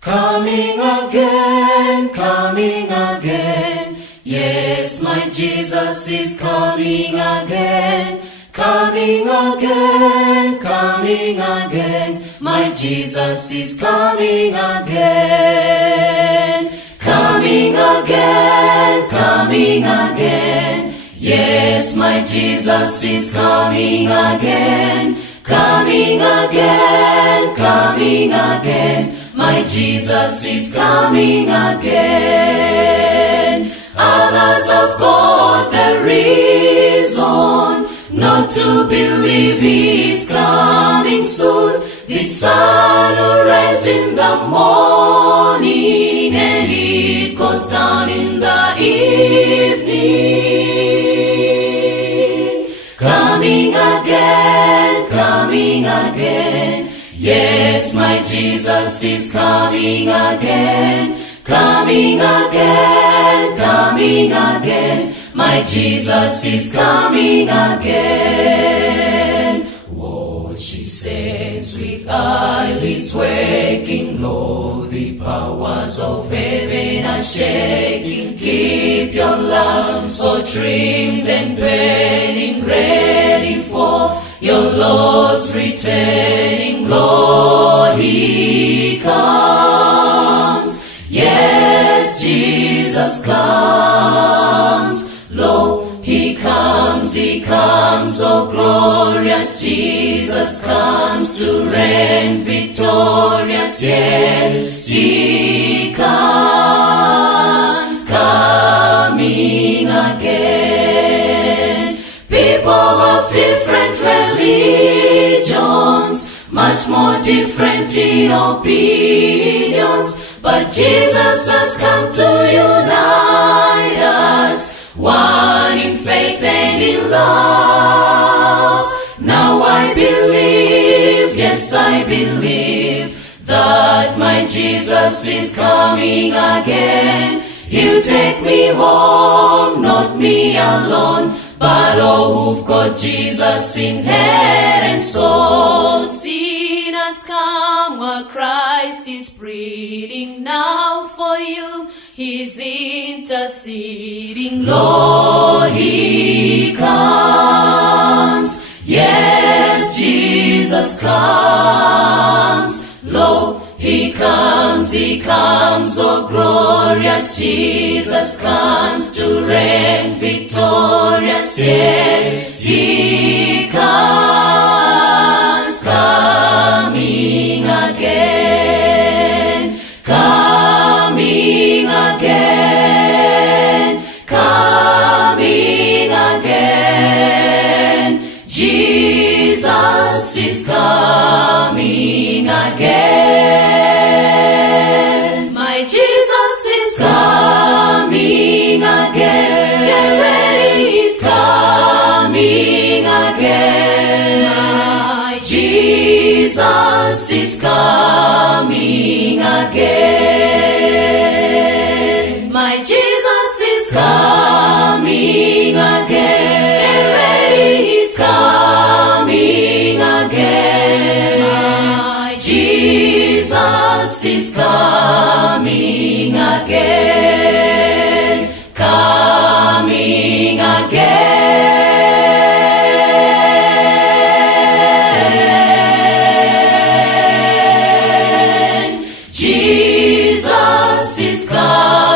Coming again, coming again. Yes, my Jesus is coming again. Coming again, coming again. My Jesus is coming again. Coming again, coming again. Yes, my Jesus is coming again. Coming again, coming again. My Jesus is coming again. Others have got the reason not to believe He is coming soon. The sun will rise in the morning and it goes down in the evening. Coming again, coming again. Yes, my Jesus is coming again. Coming again, coming again. My Jesus is coming again. Watch His saints with eyelids waking, lo, the powers of heaven are shaking. Keep your lamp so trimmed and burning, ready for your Lord's returning. Lo, He comes. Yes, Jesus comes. Lo, He comes, oh glorious. Jesus comes to reign victorious. Yes, He comes, coming again. People of different religions, much more different in opinions, but Jesus has come to unite us, one in faith and in love. Now I believe, yes I believe, that my Jesus is coming again. He'll take me home, not me alone, but all who've got Jesus in head and soul. Sinners come where Christ is pleading now for you. He's interceding. Lord, He comes. Yes, Jesus comes. Lo, He comes, oh glorious. Jesus comes to reign victorious. Yes, He comes, coming again, coming again, coming again. Jesus is coming again. My Jesus is coming again. Get ready, He's coming again. My Jesus is coming again. My Jesus is coming again. Get ready, He's coming again. My Jesus is coming again. Coming again. Jesus is coming.